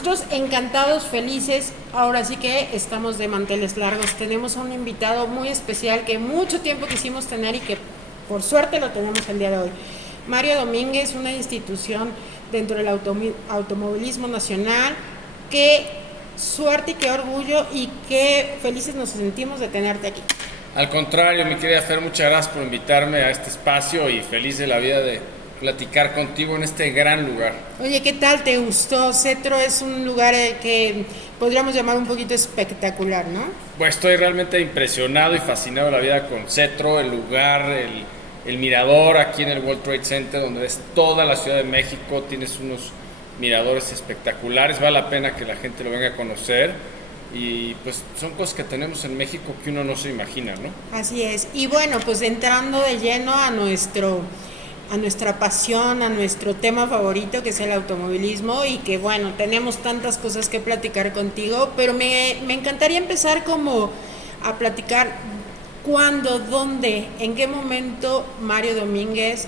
nosotros encantados, felices, ahora sí que estamos de manteles largos. Tenemos a un invitado muy especial que mucho tiempo quisimos tener y que por suerte lo tenemos el día de hoy. Mario Domínguez, una institución dentro del automovilismo nacional. Qué suerte y qué orgullo y qué felices nos sentimos de tenerte aquí. Al contrario, mi querida Fer, muchas gracias por invitarme a este espacio y feliz de la vida de platicar contigo en este gran lugar. Oye, ¿qué tal? ¿Te gustó? Cetro es un lugar que podríamos llamar un poquito espectacular, ¿no? Pues estoy realmente impresionado y fascinado de la vida con Cetro, el lugar, el mirador aquí en el World Trade Center, donde ves toda la Ciudad de México, tienes unos miradores espectaculares, vale la pena que la gente lo venga a conocer. Y pues son cosas que tenemos en México que uno no se imagina, ¿no? Así es. Y bueno, pues entrando de lleno a nuestra pasión, a nuestro tema favorito, que es el automovilismo, y que bueno, tenemos tantas cosas que platicar contigo, pero me encantaría empezar como a platicar cuándo, dónde, en qué momento Mario Domínguez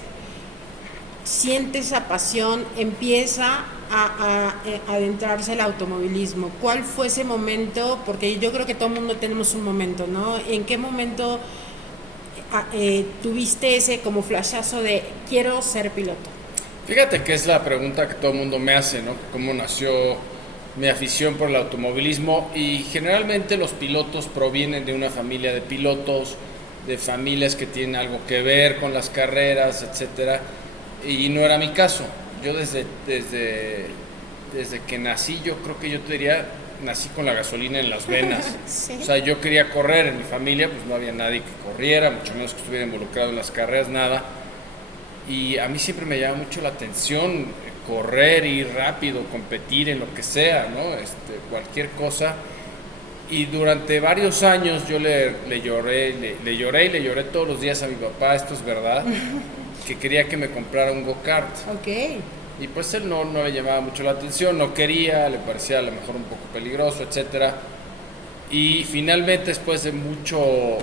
siente esa pasión, empieza a adentrarse al automovilismo. ¿Cuál fue ese momento? Porque yo creo que todo el mundo tenemos un momento, ¿no? ¿En qué momento tuviste ese como flashazo de quiero ser piloto? Fíjate que es la pregunta que todo el mundo me hace, ¿no? ¿Cómo nació mi afición por el automovilismo? Y generalmente los pilotos provienen de una familia de pilotos, de familias que tienen algo que ver con las carreras, etcétera. Y no era mi caso. Yo desde que nací, yo creo que yo te diría, nací con la gasolina en las venas. Sí. O sea, yo quería correr, en mi familia pues no había nadie que corriera, mucho menos que estuviera involucrado en las carreras, nada. Y a mí siempre me llama mucho la atención correr, ir rápido, competir en lo que sea, ¿no? Cualquier cosa. Y durante varios años yo le lloré todos los días a mi papá, esto es verdad, que quería que me comprara un go-kart. Ok. Y pues él no le llamaba mucho la atención, no quería, le parecía a lo mejor un poco peligroso, etcétera. Y finalmente, después de mucho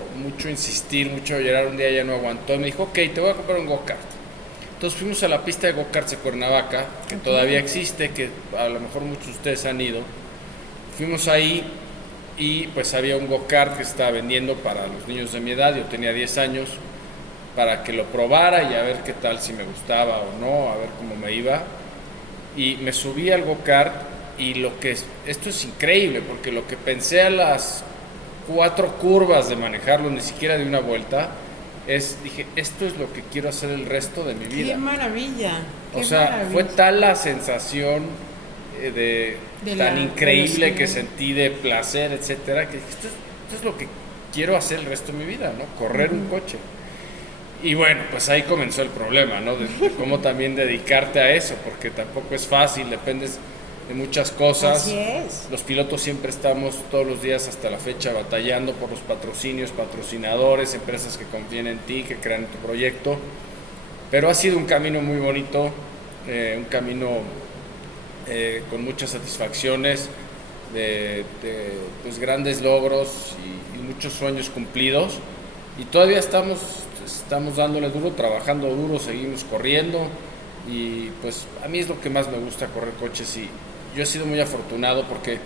insistir, mucho llorar, un día ya no aguantó y me dijo, ok, te voy a comprar un go-kart. Entonces fuimos a la pista de go-karts de Cuernavaca, que todavía existe, que a lo mejor muchos de ustedes han ido. Fuimos ahí y pues había un go-kart que estaba vendiendo para los niños de mi edad, yo tenía 10 años, para que lo probara y a ver qué tal, si me gustaba o no, a ver cómo me iba. Y me subí al go-kart y esto es increíble, porque lo que pensé a las 4 curvas de manejarlo, ni siquiera de una vuelta, dije, esto es lo que quiero hacer el resto de mi vida. ¡Qué maravilla! O sea, fue tal la sensación tan increíble que sentí de placer, etcétera, que dije, esto es lo que quiero hacer el resto de mi vida, ¿no? Correr un coche. Y bueno, pues ahí comenzó el problema, ¿no? De cómo también dedicarte a eso, porque tampoco es fácil, dependes de muchas cosas. Así es. Los pilotos siempre estamos todos los días hasta la fecha batallando por los patrocinios, patrocinadores, empresas que confían en ti, que crean tu proyecto. Pero ha sido un camino muy bonito, un camino con muchas satisfacciones, de pues grandes logros y muchos sueños cumplidos. Y todavía estamos dándole duro, trabajando duro, seguimos corriendo y pues a mí es lo que más me gusta, correr coches. Y yo he sido muy afortunado porque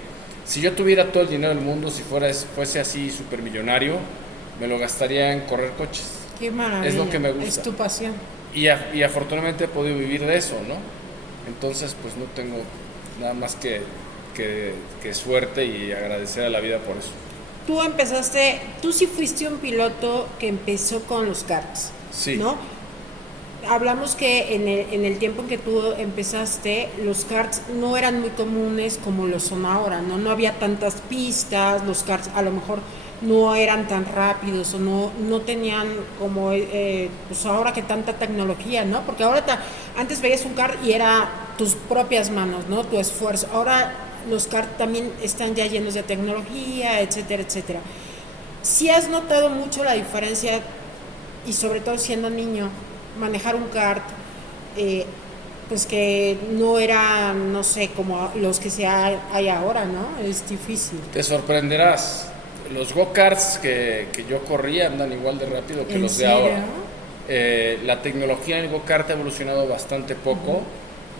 si yo tuviera todo el dinero del mundo, si fuese así supermillonario, me lo gastaría en correr coches. Qué maravilla. Es lo que me gusta. Es tu pasión. Y afortunadamente he podido vivir de eso, ¿no? Entonces pues no tengo nada más que suerte y agradecer a la vida por eso. Tú sí fuiste un piloto que empezó con los karts, Sí. ¿no? Hablamos que en el tiempo en que tú empezaste, los karts no eran muy comunes como lo son ahora, ¿no? No había tantas pistas, los karts a lo mejor no eran tan rápidos o no tenían como, pues ahora que tanta tecnología, ¿no? Porque ahora antes veías un kart y era tus propias manos, ¿no? Tu esfuerzo. Ahora los karts también están ya llenos de tecnología, etcétera, etcétera. ¿Sí has notado mucho la diferencia, y sobre todo siendo niño, manejar un kart, pues que no era, no sé, como los que hay ahora, ¿no? Es difícil. Te sorprenderás. Los go-karts que yo corría andan igual de rápido que los de ahora. La tecnología en el go-kart ha evolucionado bastante poco.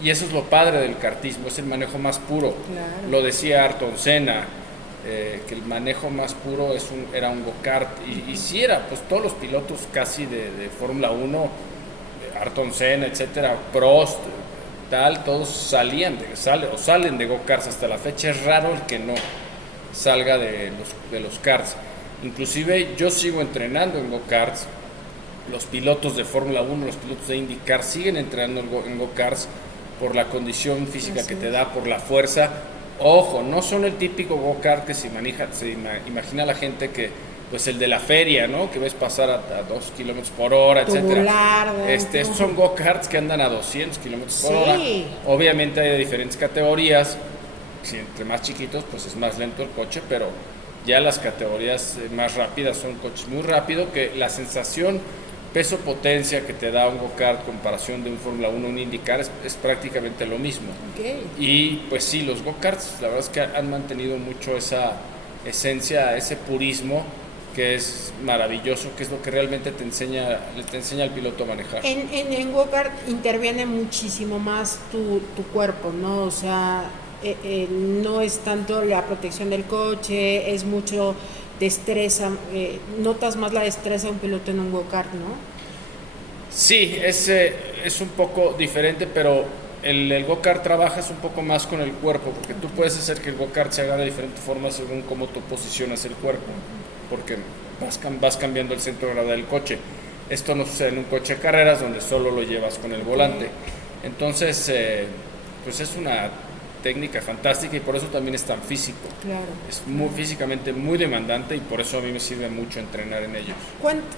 Y eso es lo padre del kartismo, es el manejo más puro. Claro. Lo decía Ayrton Senna, que el manejo más puro era un go-kart. Y sí era, pues todos los pilotos casi de Fórmula 1, Ayrton Senna, etcétera, Prost, tal, todos salen de go-karts hasta la fecha. Es raro el que no salga de los karts. Inclusive yo sigo entrenando en go-karts. Los pilotos de Fórmula 1, los pilotos de IndyCar siguen entrenando en go-karts por la condición física que te da, por la fuerza. Ojo, no son el típico go-kart que se imagina la gente, que pues el de la feria, ¿no? Que ves pasar a 2 kilómetros por hora, etcétera. Estos son go-karts que andan a 200 kilómetros por hora. Obviamente hay diferentes categorías. Si entre más chiquitos, pues es más lento el coche, pero ya las categorías más rápidas son coches muy rápidos, que la sensación peso-potencia que te da un go-kart comparación de un Fórmula 1, un IndyCar, es prácticamente lo mismo. Y pues sí, los go-karts, la verdad es que han mantenido mucho esa esencia, ese purismo, que es maravilloso, que es lo que realmente te enseña al piloto a manejar. En go-kart interviene muchísimo más tu cuerpo, ¿no? O sea, no es tanto la protección del coche, es mucho destreza, notas más la destreza de un piloto en un go-kart, ¿no? Sí, es un poco diferente, pero el go-kart trabajas un poco más con el cuerpo, porque tú puedes hacer que el go-kart se haga de diferentes formas según cómo tú posicionas el cuerpo, porque vas cambiando el centro de gravedad del coche. Esto no sucede en un coche de carreras donde solo lo llevas con el volante. Entonces, pues es una técnica fantástica y por eso también es tan físico. Claro. Es físicamente muy demandante y por eso a mí me sirve mucho entrenar en ellos.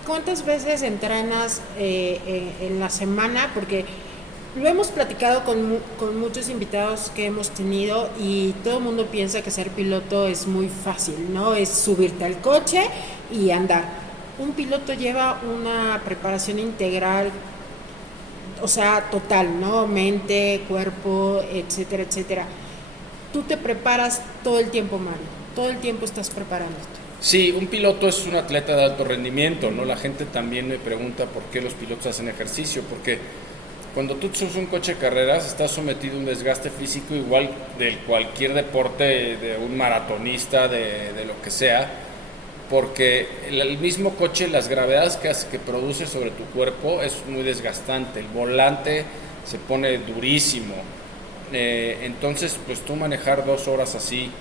¿Cuántas veces entrenas en la semana? Porque lo hemos platicado con muchos invitados que hemos tenido y todo el mundo piensa que ser piloto es muy fácil, ¿no? Es subirte al coche y andar. Un piloto lleva una preparación integral, o sea, total, ¿no? Mente, cuerpo, etcétera, etcétera. Tú te preparas todo el tiempo, Mario. Todo el tiempo estás preparándote. Sí, un piloto es un atleta de alto rendimiento, ¿no? La gente también me pregunta por qué los pilotos hacen ejercicio, porque cuando tú subes un coche de carreras estás sometido a un desgaste físico igual de cualquier deporte, de un maratonista, de lo que sea, porque el mismo coche, las gravedades que produce sobre tu cuerpo es muy desgastante, el volante se pone durísimo, entonces pues tú manejar 2 horas así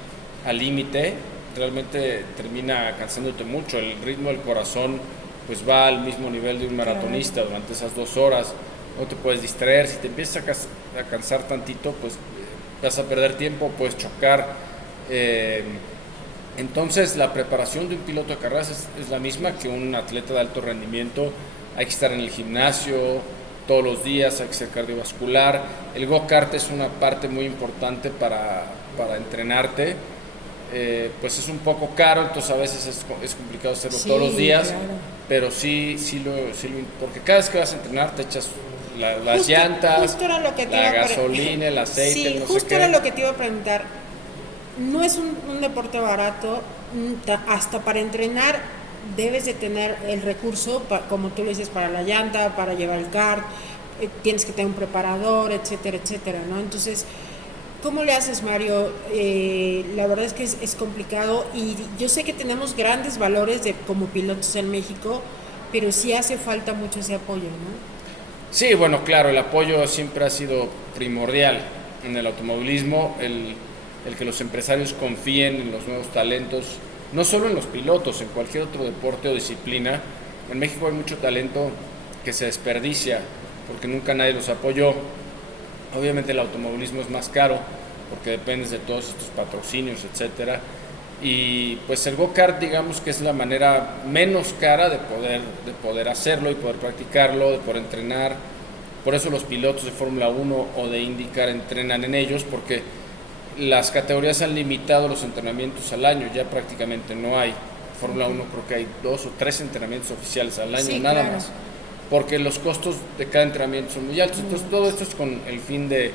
al límite realmente termina cansándote mucho. El ritmo del corazón pues va al mismo nivel de un maratonista durante esas 2 horas, no te puedes distraer, si te empiezas a cansar tantito pues vas a perder tiempo, puedes chocar. Entonces la preparación de un piloto de carreras es la misma que un atleta de alto rendimiento. Hay que estar en el gimnasio todos los días, hay que ser cardiovascular. El go-kart es una parte muy importante para entrenarte. Pues es un poco caro, entonces a veces es complicado hacerlo todos los días, claro. Pero sí porque cada vez que vas a entrenar te echas las llantas, la gasolina, el aceite, sí, no sé qué. Justo era lo que te iba a preguntar. No es un deporte barato, hasta para entrenar debes de tener el recurso, como tú lo dices, para la llanta, para llevar el kart, tienes que tener un preparador, etcétera, etcétera, ¿no? Entonces, ¿cómo le haces, Mario? La verdad es que es complicado y yo sé que tenemos grandes valores como pilotos en México, pero sí hace falta mucho ese apoyo, ¿no? Sí, bueno, claro, el apoyo siempre ha sido primordial en el automovilismo, el que los empresarios confíen en los nuevos talentos, no solo en los pilotos, en cualquier otro deporte o disciplina. En México hay mucho talento que se desperdicia porque nunca nadie los apoyó. Obviamente el automovilismo es más caro porque dependes de todos estos patrocinios, etcétera. Y pues el go-kart, digamos que es la manera menos cara de poder hacerlo y poder practicarlo, de poder entrenar. Por eso los pilotos de Fórmula 1 o de IndyCar entrenan en ellos, porque las categorías han limitado los entrenamientos al año, ya prácticamente no hay. Fórmula 1 creo que hay 2 o 3 entrenamientos oficiales al año, sí, nada claro. Más, porque los costos de cada entrenamiento son muy altos. Entonces todo esto es con el fin de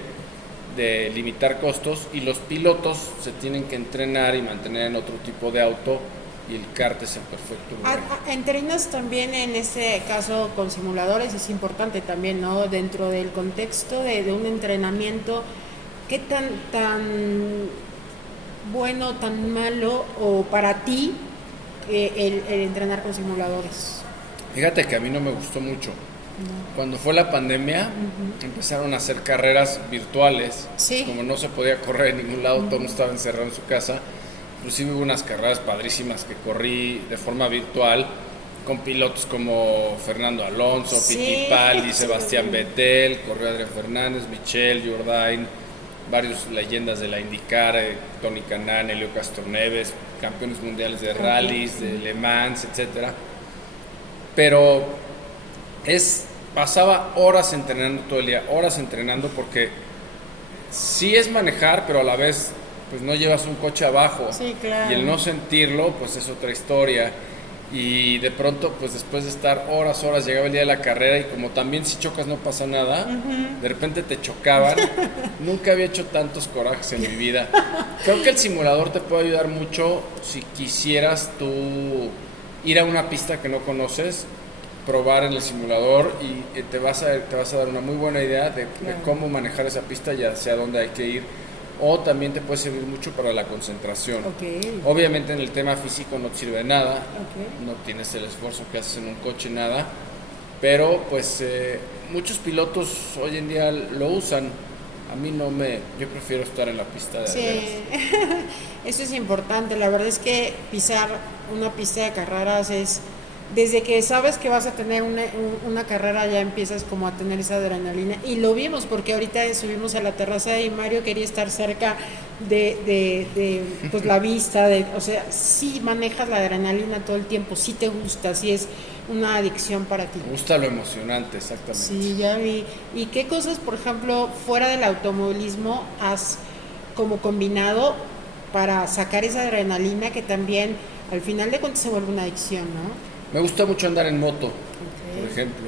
limitar costos, y los pilotos se tienen que entrenar y mantener en otro tipo de auto y el kart es el perfecto lugar. Entrenas también en este caso con simuladores, es importante también, ¿no? Dentro del contexto de un entrenamiento, ¿qué tan bueno, tan malo o para ti el entrenar con simuladores? Fíjate que a mí no me gustó mucho. No. Cuando fue la pandemia, empezaron a hacer carreras virtuales. Sí. Como no se podía correr en ningún lado, todo el mundo estaba encerrado en su casa. Inclusive hubo unas carreras padrísimas que corrí de forma virtual con pilotos como Fernando Alonso, Sí, Fittipaldi, sí. Sebastián Vettel, corrió Adrián Fernández, Michel Jourdain, varios leyendas de la IndyCar, Tony Kanaan, Helio Castroneves, campeones mundiales de rallies, de Le Mans, etcétera. Pero pasaba horas entrenando todo el día, horas entrenando, porque sí es manejar, pero a la vez pues no llevas un coche abajo. Sí, claro. Y el no sentirlo pues es otra historia. Y de pronto pues después de estar horas, llegaba el día de la carrera y como también si chocas no pasa nada, de repente te chocaban. Nunca había hecho tantos corajes en mi vida. Creo que el simulador te puede ayudar mucho si quisieras tú ir a una pista que no conoces, probar en el simulador y te vas a dar una muy buena idea de cómo manejar esa pista y hacia dónde hay que ir. O también te puede servir mucho para la concentración. Okay. Obviamente en el tema físico no te sirve de nada, Okay. no tienes el esfuerzo que haces en un coche, nada, pero pues muchos pilotos hoy en día lo usan. A mí yo prefiero estar en la pista de Sí, veras. eso es importante. La verdad es que pisar una pista de carreras es, desde que sabes que vas a tener una carrera ya empiezas como a tener esa adrenalina. Y lo vimos porque ahorita subimos a la terraza y Mario quería estar cerca de pues la vista, o sea, sí manejas la adrenalina todo el tiempo, sí te gusta, sí es una adicción para ti. Me gusta lo emocionante, exactamente. Sí, ya vi. ¿Y qué cosas, por ejemplo, fuera del automovilismo has como combinado para sacar esa adrenalina que también al final de cuentas se vuelve una adicción, ¿no? Me gusta mucho andar en moto, Okay. por ejemplo.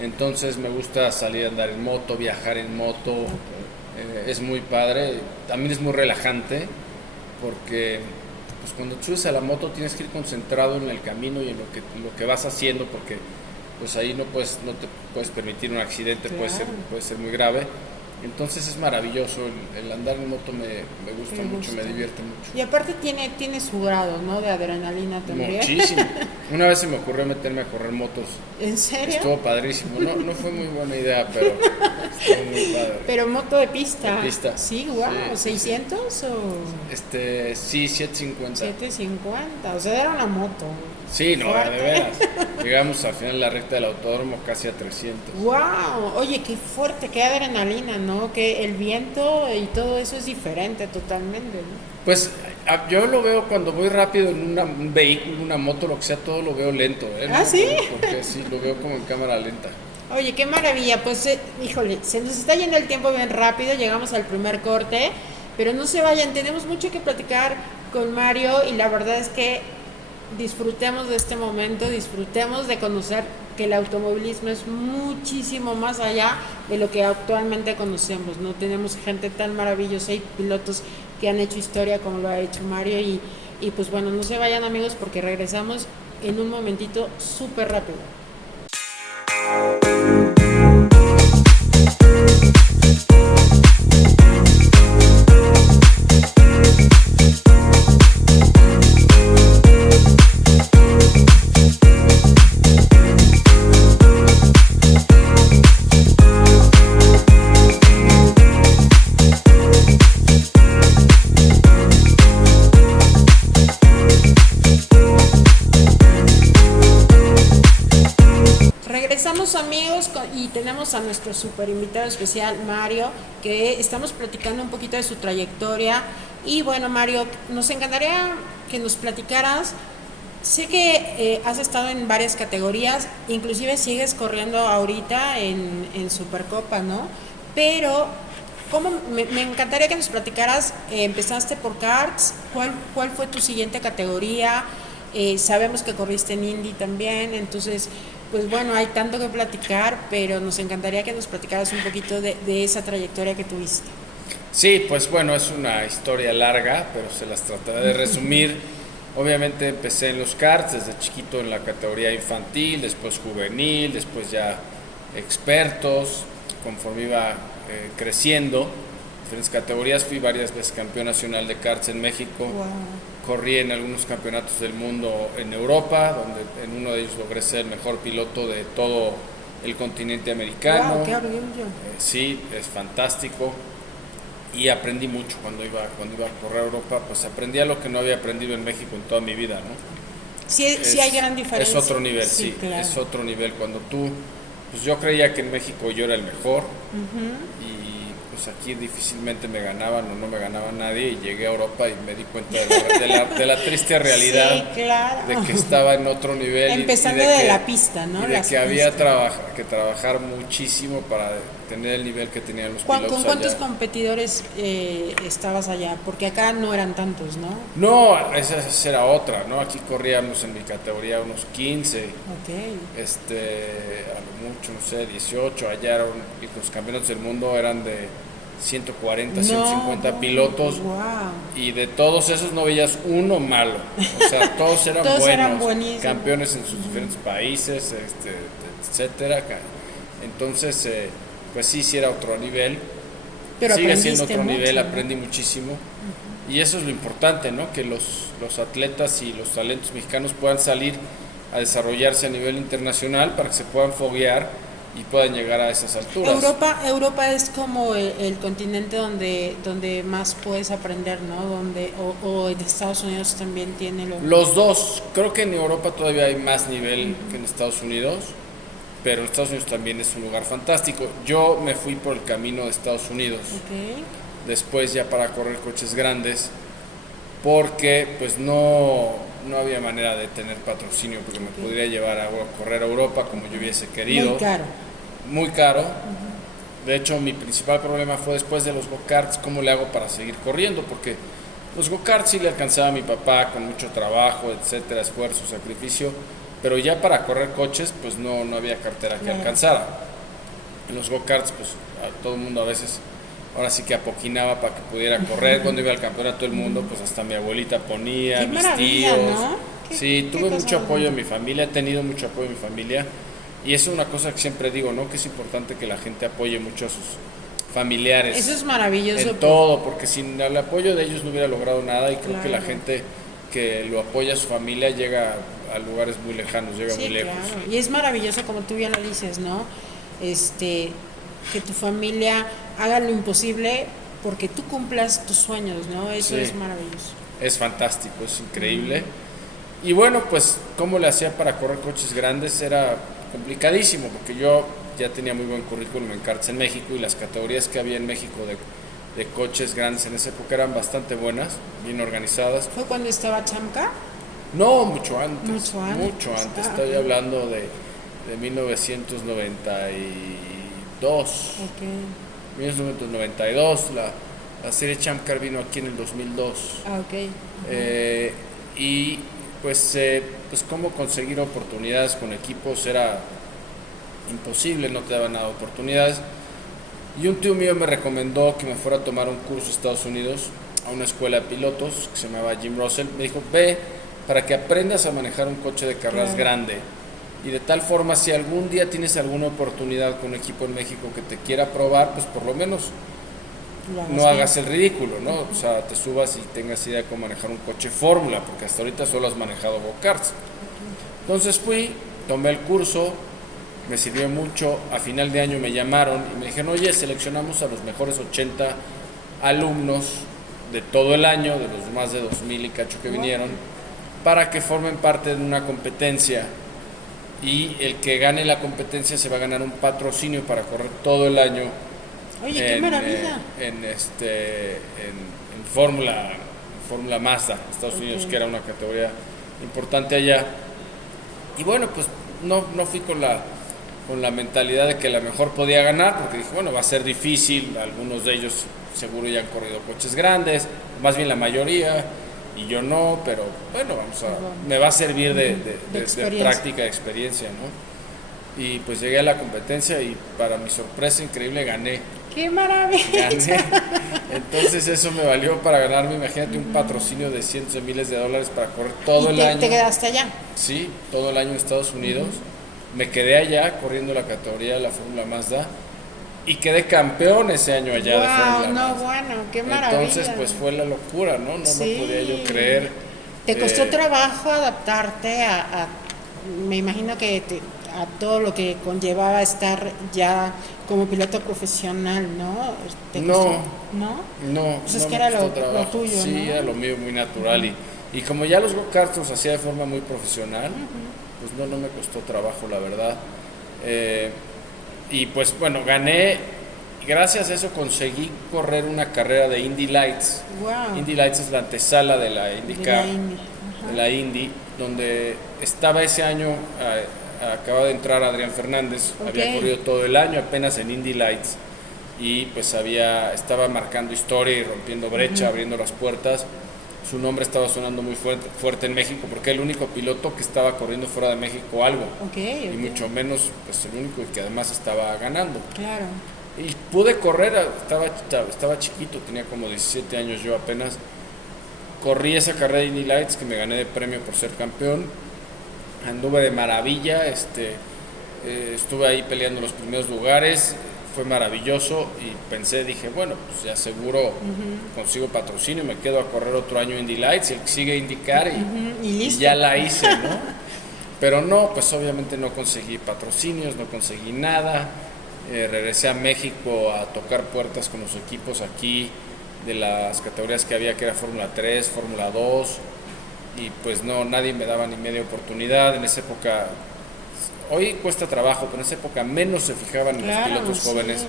Entonces me gusta salir a andar en moto, viajar en moto. Es muy padre. También es muy relajante porque pues, cuando subes a la moto tienes que ir concentrado en el camino y en lo que vas haciendo, porque pues ahí no te puedes permitir un accidente, Claro. puede ser muy grave. Entonces es maravilloso, el andar en moto me gusta Me mucho, gusta. me divierte mucho. Y aparte tiene su grado, ¿no? De adrenalina también. Muchísimo. Una vez se me ocurrió meterme a correr motos. ¿En serio? Estuvo padrísimo. No fue muy buena idea, pero estuvo muy padre. Pero moto de pista. De pista. Sí, wow. Sí, ¿600 o Sí, 750. 750? O sea, era una moto. Sí, no, Fuerte. de veras. Llegamos al final de la recta del autódromo casi a 300. Wow, oye, qué fuerte, qué adrenalina, ¿no? Que el viento y todo eso es diferente totalmente, ¿no? Pues yo lo veo cuando voy rápido en un vehículo, una moto, lo que sea, todo lo veo lento. ¿Ah, sí? Porque sí, lo veo como en cámara lenta. Oye, qué maravilla, pues híjole, se nos está yendo el tiempo bien rápido, llegamos al primer corte, pero no se vayan, tenemos mucho que platicar con Mario y la verdad es que disfrutemos de este momento, disfrutemos de conocer que el automovilismo es muchísimo más allá de lo que actualmente conocemos, ¿no? Tenemos gente tan maravillosa y pilotos que han hecho historia como lo ha hecho Mario y pues bueno, no se vayan amigos porque regresamos en un momentito súper rápido. Regresamos amigos y tenemos a nuestro super invitado especial Mario, que estamos platicando un poquito de su trayectoria. Y bueno Mario, nos encantaría que nos platicaras, sé que has estado en varias categorías, inclusive sigues corriendo ahorita en Supercopa, ¿no? Pero me encantaría que nos platicaras, empezaste por karts, ¿cuál fue tu siguiente categoría? Sabemos que corriste en Indy también, entonces pues bueno, hay tanto que platicar, pero nos encantaría que nos platicaras un poquito de esa trayectoria que tuviste. Sí, pues bueno, es una historia larga, pero se las trataré de resumir. Obviamente empecé en los karts desde chiquito en la categoría infantil, después juvenil, después ya expertos, conforme iba creciendo, diferentes categorías, fui varias veces campeón nacional de karts en México, Wow. corrí en algunos campeonatos del mundo en Europa, donde en uno de ellos logré ser el mejor piloto de todo el continente americano. Wow, qué orgullo. Sí, es fantástico. Y aprendí mucho cuando iba a correr a Europa, pues aprendía lo que no había aprendido en México en toda mi vida, ¿no? Sí hay gran diferencia. Es otro nivel, sí, claro. es otro nivel. Cuando tú, pues yo creía que en México yo era el mejor y pues aquí difícilmente me ganaban o no me ganaba nadie, y llegué a Europa y me di cuenta de la triste realidad Sí, claro. de que estaba en otro nivel. Empezando y de que, la pista, ¿no? Y de Las que había pistas. que trabajar muchísimo para tener el nivel que tenían los pilotos ¿Con cuántos allá. competidores estabas allá? Porque acá no eran tantos, ¿no? No, esa era otra, ¿no? Aquí corríamos en mi categoría unos 15, Ok. a lo mucho, no sé, 18, allá eran, y los campeonatos del mundo eran de 140, 150 pilotos, Wow. y de todos esos no veías uno malo, o sea, todos eran Todos buenos, eran buenísimos. campeones en sus diferentes países, etcétera. Entonces, pues sí era otro nivel, Pero sigue siendo aprendiste otro mucho, nivel, ¿no? aprendí muchísimo. Y eso es lo importante, ¿no? Que los atletas y los talentos mexicanos puedan salir a desarrollarse a nivel internacional para que se puedan foguear y puedan llegar a esas alturas. Europa es como el continente donde más puedes aprender, ¿no? O en Estados Unidos también tiene lo. Los dos, creo que en Europa todavía hay más nivel que en Estados Unidos, pero en Estados Unidos también es un lugar fantástico. Yo me fui por el camino de Estados Unidos, Ok. después ya para correr coches grandes, porque pues no había manera de tener patrocinio, porque me podría llevar a correr a Europa como yo hubiese querido. Muy caro. Muy caro. De hecho, mi principal problema fue después de los go-karts, cómo le hago para seguir corriendo, porque los go-karts sí le alcanzaba a mi papá con mucho trabajo, etcétera, esfuerzo, sacrificio, pero ya para correr coches, pues no había cartera que alcanzara. En los go-karts, pues a todo el mundo a veces, ahora sí que apoquinaba para que pudiera correr. Cuando iba al campeonato del mundo, pues hasta mi abuelita ponía, Qué mis maravilla, tíos. ¿no? Sí, qué tuve cosa mucho apoyo bonita. de mi familia, he tenido mucho apoyo de mi familia. Y eso es una cosa que siempre digo, ¿no? Que es importante que la gente apoye mucho a sus familiares. Eso es maravilloso. En todo, porque sin el apoyo de ellos no hubiera logrado nada, y creo Claro. que la gente que lo apoya a su familia llega a lugares muy lejanos, llega Sí, muy lejos. claro. Y es maravilloso, como tú bien lo dices, ¿no? Que tu familia haga lo imposible porque tú cumplas tus sueños, ¿no? Eso Sí. es maravilloso. Es fantástico, es increíble. Y bueno, pues cómo le hacía para correr coches grandes era complicadísimo, porque yo ya tenía muy buen currículum en karts en México, y las categorías que había en México de coches grandes en esa época eran bastante buenas, bien organizadas. ¿Fue cuando estaba Chamca? No, mucho antes. Mucho antes. Mucho antes. Ah, Estoy ok. hablando de 1992. Ok. 1992, la serie Champ Car vino aquí en el 2002. Ah, ok. Y pues cómo conseguir oportunidades con equipos era imposible, no te daban nada de oportunidades. Y un tío mío me recomendó que me fuera a tomar un curso a Estados Unidos, a una escuela de pilotos que se llamaba Jim Russell. Me dijo, ve para que aprendas a manejar un coche de carreras Claro. grande, y de tal forma, si algún día tienes alguna oportunidad con un equipo en México que te quiera probar, pues por lo menos Lo hagas no bien. hagas el ridículo, ¿no? O sea, te subas y tengas idea de cómo manejar un coche fórmula, porque hasta ahorita solo has manejado go-karts. Entonces fui, tomé el curso, me sirvió mucho. A final de año me llamaron y me dijeron, oye, seleccionamos a los mejores 80 alumnos de todo el año, de los más de 2000 y cacho que vinieron, para que formen parte de una competencia, y el que gane la competencia se va a ganar un patrocinio para correr todo el año. Oye, qué maravilla. En Fórmula Mazda, Estados Unidos, que era una categoría importante allá. Y bueno, pues no fui con la mentalidad de que a lo mejor podía ganar, porque dije, bueno, va a ser difícil, algunos de ellos seguro ya han corrido coches grandes, más bien la mayoría, y yo no, pero bueno, me va a servir de experiencia. práctica, de experiencia, ¿no? Y pues llegué a la competencia y para mi sorpresa increíble gané. ¡Qué maravilla! Gané. Entonces eso me valió para ganarme, imagínate, un patrocinio de cientos de miles de dólares para correr todo el año. ¿Te quedaste allá? Sí, todo el año en Estados Unidos. Me quedé allá corriendo la categoría de la Fórmula Mazda y quedé campeón ese año allá de Fórmula Mazda. Bueno, qué maravilla. Entonces pues fue la locura, ¿no? No podía yo creer. ¿Te costó trabajo adaptarte me imagino que a todo lo que conllevaba estar ya como piloto profesional, ¿no? No, pues es que era lo tuyo, sí, ¿no? era lo mío, muy natural. Y como ya los go-karts los hacía de forma muy profesional, pues no me costó trabajo, la verdad. Y pues bueno, gané. Gracias a eso conseguí correr una carrera de Indy Lights. Wow. Indy Lights es la antesala de la IndyCar, de la Indy, donde estaba ese año, acababa de entrar Adrián Fernández, había corrido todo el año apenas en Indy Lights y pues estaba marcando historia y rompiendo brecha, abriendo las puertas. Su nombre estaba sonando muy fuerte en México porque era el único piloto que estaba corriendo fuera de México algo. Y mucho menos pues el único que además estaba ganando. Claro. Y pude correr, estaba chiquito, tenía como 17 años yo apenas. Corrí esa carrera de Indy Lights que me gané de premio por ser campeón. Anduve de maravilla, estuve ahí peleando los primeros lugares, fue maravilloso y dije, bueno, pues ya seguro consigo patrocinio y me quedo a correr otro año Indy Lights y el que sigue indicar y ya la hice, ¿no? Pero no, pues obviamente no conseguí patrocinios, no conseguí nada. Regresé a México a tocar puertas con los equipos aquí de las categorías que había, que era Fórmula 3, Fórmula 2, y pues no, nadie me daba ni media oportunidad. En esa época, hoy cuesta trabajo, pero en esa época menos se fijaban en los pilotos jóvenes,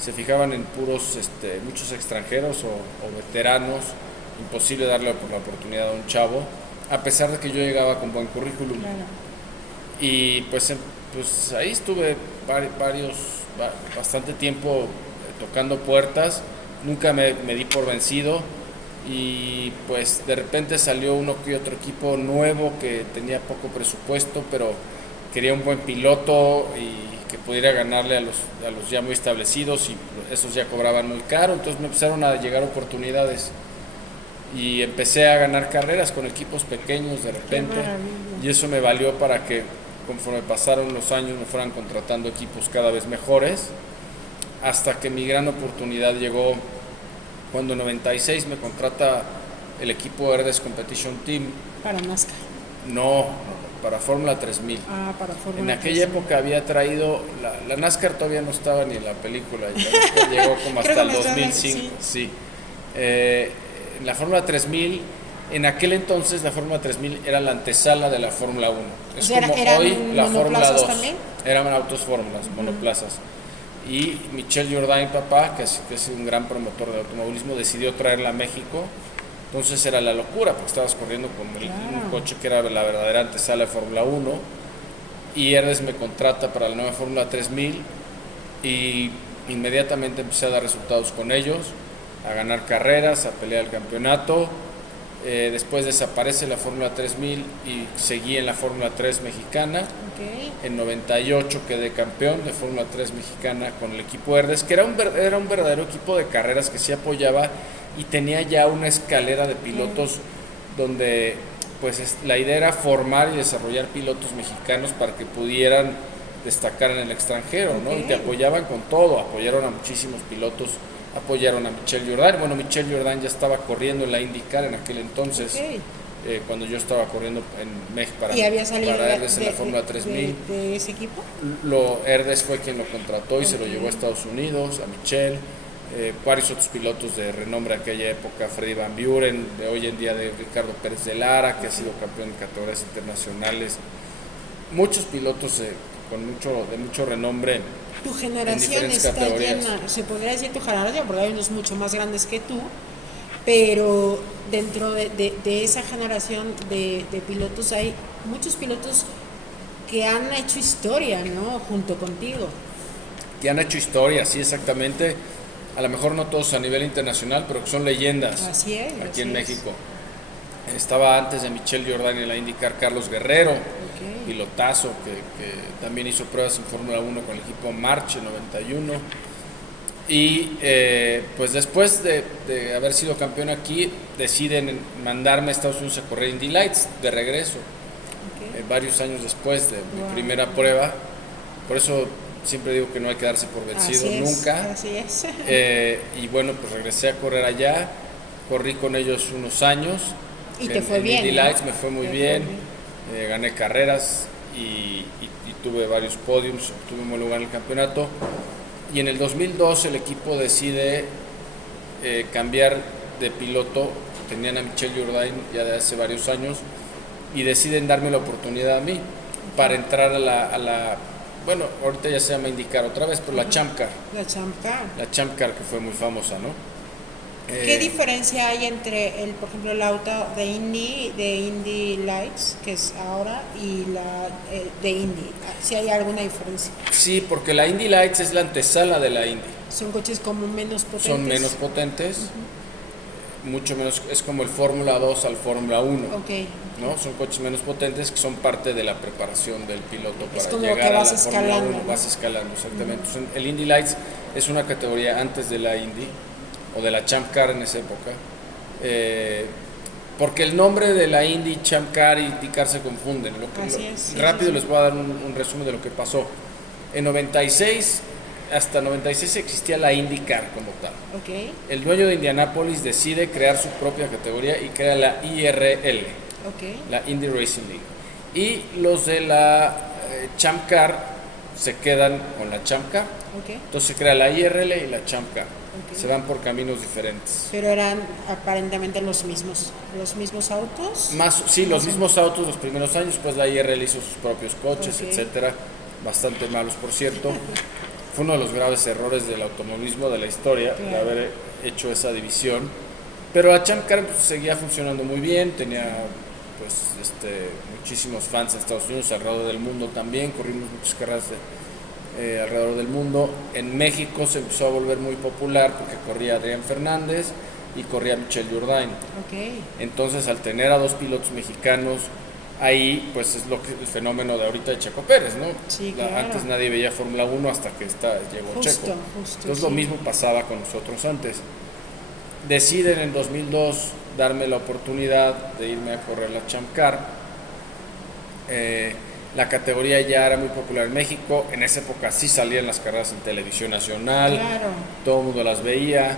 se fijaban en puros, muchos extranjeros o veteranos, imposible darle la oportunidad a un chavo, a pesar de que yo llegaba con buen currículum. Y pues ahí estuve bastante tiempo tocando puertas, nunca me di por vencido y pues de repente salió uno que otro equipo nuevo que tenía poco presupuesto, pero quería un buen piloto y que pudiera ganarle a los ya muy establecidos y esos ya cobraban muy caro, entonces me empezaron a llegar oportunidades y empecé a ganar carreras con equipos pequeños de repente y eso me valió para que conforme pasaron los años me fueran contratando equipos cada vez mejores, hasta que mi gran oportunidad llegó cuando en 96 me contrata el equipo Herdes Competition Team. ¿Para NASCAR? No, para Fórmula 3000. Para Fórmula 3000. En aquella época había traído, la NASCAR todavía no estaba ni en la película, la NASCAR llegó como hasta el 2005. Sí. En la Fórmula 3000, en aquel entonces la Fórmula 3000 era la antesala de la Fórmula 1. Es como hoy la Fórmula 2. ¿También? Eran autos fórmulas, monoplazas. Y Michel Jourdain, papá, que es un gran promotor del automovilismo, decidió traerla a México. Entonces era la locura, porque estabas corriendo con un coche que era la verdadera antesala de Fórmula 1. Y Herdes me contrata para la nueva Fórmula 3000 y inmediatamente empecé a dar resultados con ellos, a ganar carreras, a pelear el campeonato. Después desaparece la Fórmula 3000 y seguí en la Fórmula 3 mexicana. En 98 quedé campeón de Fórmula 3 mexicana con el equipo Herdes, que era un verdadero equipo de carreras que sí apoyaba y tenía ya una escalera de pilotos donde pues la idea era formar y desarrollar pilotos mexicanos para que pudieran destacar en el extranjero, ¿no? Y te apoyaban con todo, apoyaron a muchísimos pilotos, apoyaron a Michel Jourdain. Bueno, Michel Jourdain ya estaba corriendo en la IndyCar en aquel entonces, cuando yo estaba corriendo en México para Herdes en la Fórmula 3000. ¿De ese equipo? Herdes fue quien lo contrató y se lo llevó a Estados Unidos, a Michel, varios otros pilotos de renombre de aquella época, Freddy Van Buren, de hoy en día de Ricardo Pérez de Lara, que ha sido campeón en categorías internacionales, muchos pilotos de mucho renombre. Tu generación está llena, se podría decir tu generación, porque hay unos mucho más grandes que tú, pero dentro de esa generación de pilotos hay muchos pilotos que han hecho historia, ¿no? Junto contigo. Que han hecho historia, sí, exactamente. A lo mejor no todos a nivel internacional, pero que son leyendas. Así es. Aquí en México. Estaba antes de Michelle Jordan en la IndyCar Carlos Guerrero, Ok. pilotazo que también hizo pruebas en Fórmula 1 con el equipo March en 91. Y pues después de haber sido campeón aquí, deciden mandarme a Estados Unidos a correr Indy Lights de regreso, Ok. varios años después de mi Wow. primera prueba. Por eso siempre digo que no hay que darse por vencido Así es, nunca. así es. Y bueno, pues regresé a correr allá, corrí con ellos unos años. Y te fue bien, Indy ¿no? Lights me fue muy Te fue bien, bien. gané carreras y tuve varios podiums, tuve un buen lugar en el campeonato. Y en el 2002 el equipo decide cambiar de piloto, tenían a Michelle Jourdain ya de hace varios años, y deciden darme la oportunidad a mí para entrar bueno, ahorita ya se llama IndyCar otra vez, pero la Champ Car. La Champ Car. La Champ Car, que fue muy famosa, ¿no? ¿Qué diferencia hay entre por ejemplo, el auto de Indy Lights, que es ahora, y la de Indy? Si hay alguna diferencia. Sí, porque la Indy Lights es la antesala de la Indy. Son coches como menos potentes. Son menos potentes, mucho menos, es como el Fórmula 2 al Fórmula 1. Ok. ¿No? Son coches menos potentes que son parte de la preparación del piloto Es para como llegar que vas a la Fórmula escalando, 1, ¿no? vas escalando, exactamente. Entonces, el Indy Lights es una categoría antes de la Indy, o de la Champ Car en esa época, porque el nombre de la Indy, Champ Car y IndyCar se confunden. Así es, sí, rápido sí, sí. les voy a dar un resumen de lo que pasó. En 96, hasta 96 existía la IndyCar como tal. Ok. El dueño de Indianapolis decide crear su propia categoría y crea la IRL, Ok. la Indy Racing League. Y los de la Champ Car se quedan con la Champ Car. Ok. Entonces se crea la IRL y la Champ Car. Ok. Se van por caminos diferentes. Pero eran aparentemente los mismos autos. Sí, los mismos autos los primeros años, pues la IRL hizo sus propios coches, Ok. etcétera, bastante malos por cierto. Fue uno de los graves errores del automovilismo de la historia, de Claro. haber hecho esa división. Pero la Champ Car pues, seguía funcionando muy bien, tenía pues muchísimos fans en Estados Unidos, alrededor del mundo también, corrimos muchas carreras alrededor del mundo. En México se empezó a volver muy popular porque corría Adrián Fernández y corría Michelle Jourdain. Ok. Entonces, al tener a dos pilotos mexicanos ahí, pues es el fenómeno de ahorita de Checo Pérez, ¿no? Sí, claro. Antes nadie veía Fórmula 1 hasta que llegó Justo, Checo. justo, Entonces sí. lo mismo pasaba con nosotros antes. Deciden en 2002 darme la oportunidad de irme a correr la Champ Car. La categoría ya era muy popular en México. En esa época sí salían las carreras en televisión nacional. Claro. Todo el mundo las veía.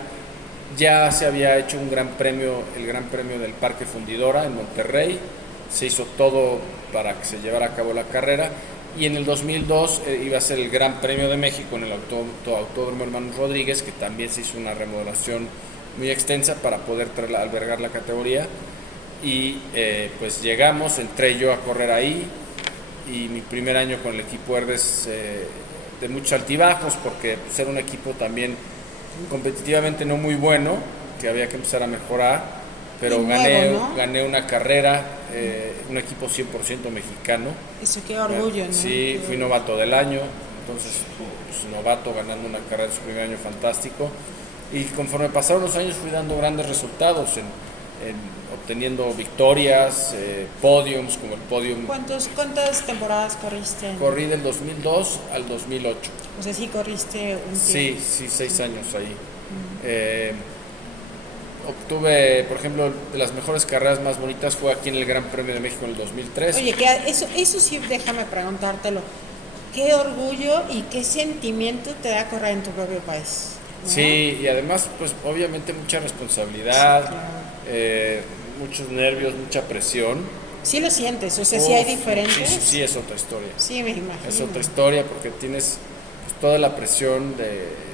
Ya se había hecho el Gran Premio del Parque Fundidora en Monterrey. Se hizo todo para que se llevara a cabo la carrera. Y en el 2002 iba a ser el Gran Premio de México en el Autódromo Hermanos Rodríguez, que también se hizo una remodelación muy extensa para poder albergar la categoría. Y pues llegamos, entré yo a correr ahí. Y mi primer año con el equipo Herbes de muchos altibajos, porque pues, era un equipo también competitivamente no muy bueno, que había que empezar a mejorar, pero Y nuevo, ¿no? gané una carrera, un equipo 100% mexicano. Eso qué orgullo, ¿no? Sí, fui novato del año, entonces pues, novato ganando una carrera en su primer año fantástico. Y conforme pasaron los años fui dando grandes resultados, obteniendo victorias, podiums, como el podium. ¿Cuántas temporadas corriste? Corrí del 2002 al 2008. O sea, sí corriste un Sí, tiempo. sí, 6 años ahí. Obtuve, por ejemplo, de las mejores carreras más bonitas fue aquí en el Gran Premio de México en el 2003. Oye, eso sí, déjame preguntártelo. ¿Qué orgullo y qué sentimiento te da correr en tu propio país? ¿No? Sí, y además, pues obviamente mucha responsabilidad, Sí, claro. muchos nervios, mucha presión. Sí lo sientes, o sea, sí hay diferentes. Sí, sí, es otra historia. Sí, me imagino. Es otra historia porque tienes pues, toda la presión de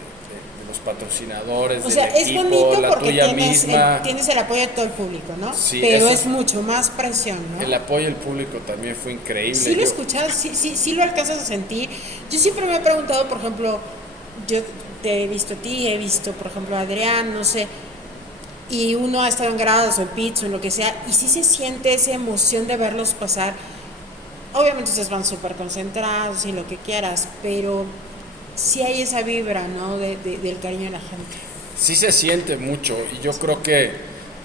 los patrocinadores, O sea, del es equipo, bonito la porque tuya misma. tienes el apoyo de todo el público, ¿no? Sí, pero eso es mucho más presión, ¿no? El apoyo del público también fue increíble. Sí lo escuchas, sí lo alcanzas a sentir. Yo siempre me he preguntado, por ejemplo, yo te he visto a ti, he visto, por ejemplo, a Adrián, no sé, y uno ha estado en grados o en pits o en lo que sea, y sí se siente esa emoción de verlos pasar. Obviamente ustedes van súper concentrados y lo que quieras, pero sí hay esa vibra, ¿no? Del cariño de la gente. Sí se siente mucho y yo creo que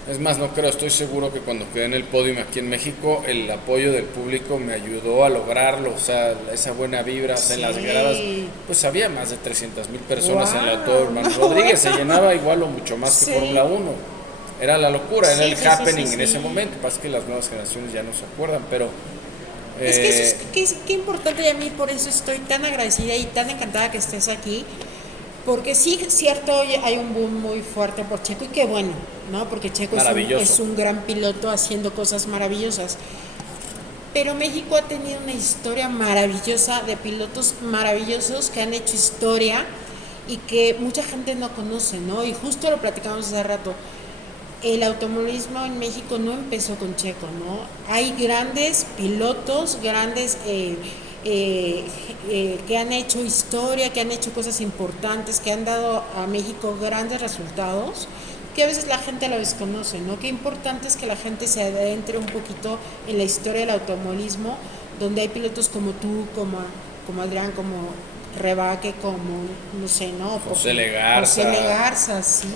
Es más, no creo, estoy seguro que cuando quedé en el podio aquí en México, el apoyo del público me ayudó a lograrlo, o sea, esa buena vibra, o sea, en las gradas, Sí. pues había más de 300,000 personas en el Wow, Autódromo Hermanos no, Rodríguez, se bueno. llenaba igual o mucho más que Sí. Fórmula Uno. Era la locura, era Sí, el sí, sí, happening sí, en ese sí. momento, pasa que las nuevas generaciones ya no se acuerdan, pero Es que eso es eh, qué importante y a mí por eso estoy tan agradecida y tan encantada que estés aquí. Porque sí, es cierto, hay un boom muy fuerte por Checo y qué bueno, ¿no? Porque Checo maravilloso. es un gran piloto haciendo cosas maravillosas. Pero México ha tenido una historia maravillosa de pilotos maravillosos que han hecho historia y que mucha gente no conoce, ¿no? Y justo lo platicamos hace rato. El automovilismo en México no empezó con Checo, ¿no? Hay grandes pilotos, grandes que han hecho historia, que han hecho cosas importantes, que han dado a México grandes resultados, que a veces la gente lo desconoce, ¿no? Qué importante es que la gente se adentre un poquito en la historia del automovilismo, donde hay pilotos como tú, como Adrián, como Rebaque, como, no sé, ¿no? José José Legarza, Legarza, sí.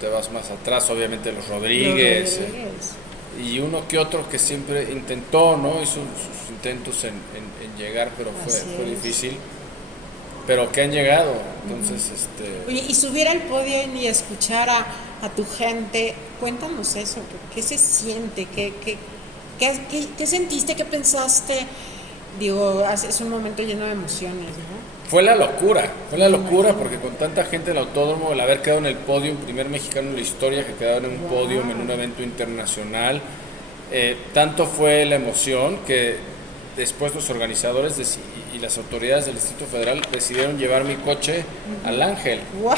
te vas más atrás, obviamente los Los Rodríguez, Rodríguez. y uno que otro que siempre intentó, ¿no? Hizo sus intentos en llegar, pero fue difícil, pero que han llegado, entonces, Oye, y subir al podio y escuchar a tu gente, cuéntanos eso, ¿qué se siente? ¿Qué sentiste? ¿Qué pensaste? Digo, es un momento lleno de emociones, ¿no? fue la locura porque con tanta gente en el autódromo, el haber quedado en el podio, primer mexicano en la historia que quedaba en un podio en un evento internacional, tanto fue la emoción que después los organizadores y las autoridades del Distrito Federal decidieron llevar mi coche al Ángel. ¡Guau!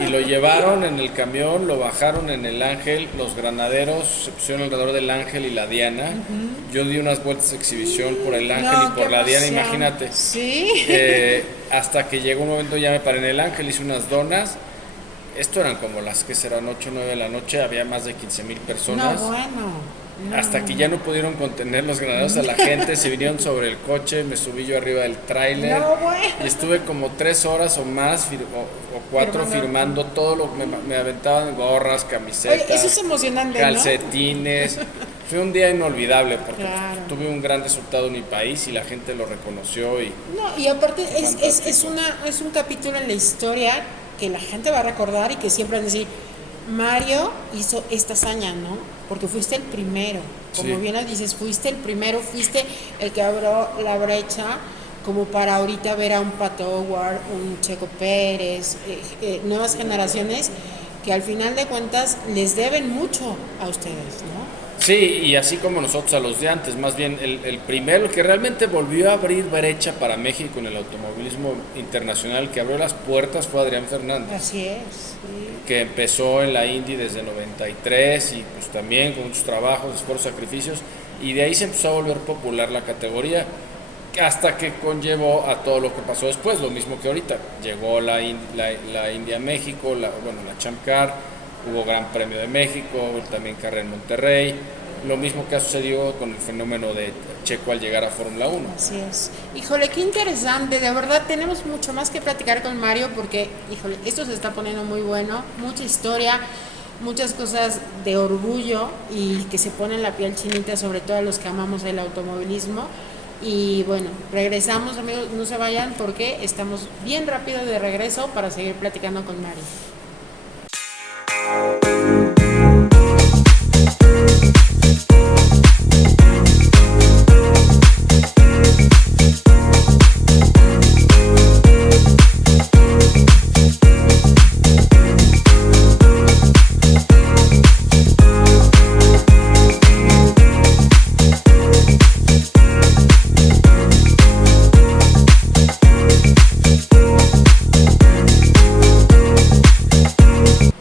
Y lo llevaron en el camión, lo bajaron en el Ángel, los granaderos se pusieron alrededor del Ángel y la Diana. Yo di unas vueltas de exhibición por el Ángel No, y por qué la Diana, emoción. imagínate. Sí. Hasta que llegó un momento, ya me paré en el Ángel, hice unas donas. Esto eran como las que serán 8 o 9 de la noche, había más de 15,000 personas. No, bueno. No, Hasta que ya no pudieron contener los granaderos a la gente, se vinieron sobre el coche, me subí yo arriba del tráiler no, bueno. y estuve como 3 horas o más o 4 firmando todo lo que me aventaban, gorras, Oye, camisetas, eso es emocionante, calcetines. Fue un día inolvidable porque Claro. tuve un gran resultado en mi país y la gente lo reconoció y No, y aparte es fantástico. es un capítulo en la historia que la gente va a recordar y que siempre van a decir, Mario hizo esta hazaña, ¿no? Porque fuiste el primero, como Sí. bien lo dices, fuiste el primero, fuiste el que abrió la brecha como para ahorita ver a un Pato Howard, un Checo Pérez, nuevas generaciones que al final de cuentas les deben mucho a ustedes, ¿no? Sí, y así como nosotros a los de antes, más bien el primero, el que realmente volvió a abrir brecha para México en el automovilismo internacional, que abrió las puertas, fue Adrián Fernández, Así es. Sí. que empezó en la Indy desde 93 y pues también con muchos trabajos, esfuerzos, sacrificios, y de ahí se empezó a volver popular la categoría, hasta que conllevó a todo lo que pasó después, lo mismo que ahorita. Llegó la Indy a México, la Champ Car, hubo Gran Premio de México, también carrera en Monterrey, lo mismo que ha sucedido con el fenómeno de Checo al llegar a Fórmula 1. Así es. Híjole, qué interesante. De verdad, tenemos mucho más que platicar con Mario porque, híjole, esto se está poniendo muy bueno. Mucha historia, muchas cosas de orgullo y que se ponen la piel chinita, sobre todo a los que amamos el automovilismo. Y bueno, regresamos, amigos, no se vayan porque estamos bien rápido de regreso para seguir platicando con Mario.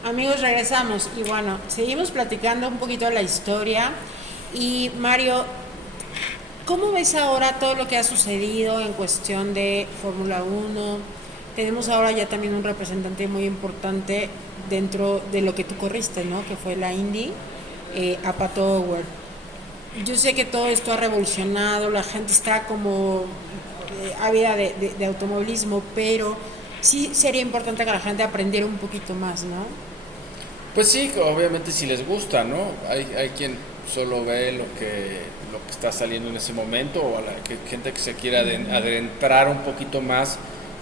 Amigos, regresamos y bueno, seguimos platicando un poquito de la historia. Y Mario, ¿cómo ves ahora todo lo que ha sucedido en cuestión de Fórmula 1? Tenemos ahora ya también un representante muy importante dentro de lo que tú corriste, ¿no? Que fue la Indy, a Pato Howard. Yo sé que todo esto ha revolucionado, la gente está como ávida de automovilismo, pero sí sería importante que la gente aprendiera un poquito más, ¿no? Pues sí, obviamente si les gusta, ¿no? Hay quien solo ve lo que está saliendo en ese momento, o gente que se quiera adentrar un poquito más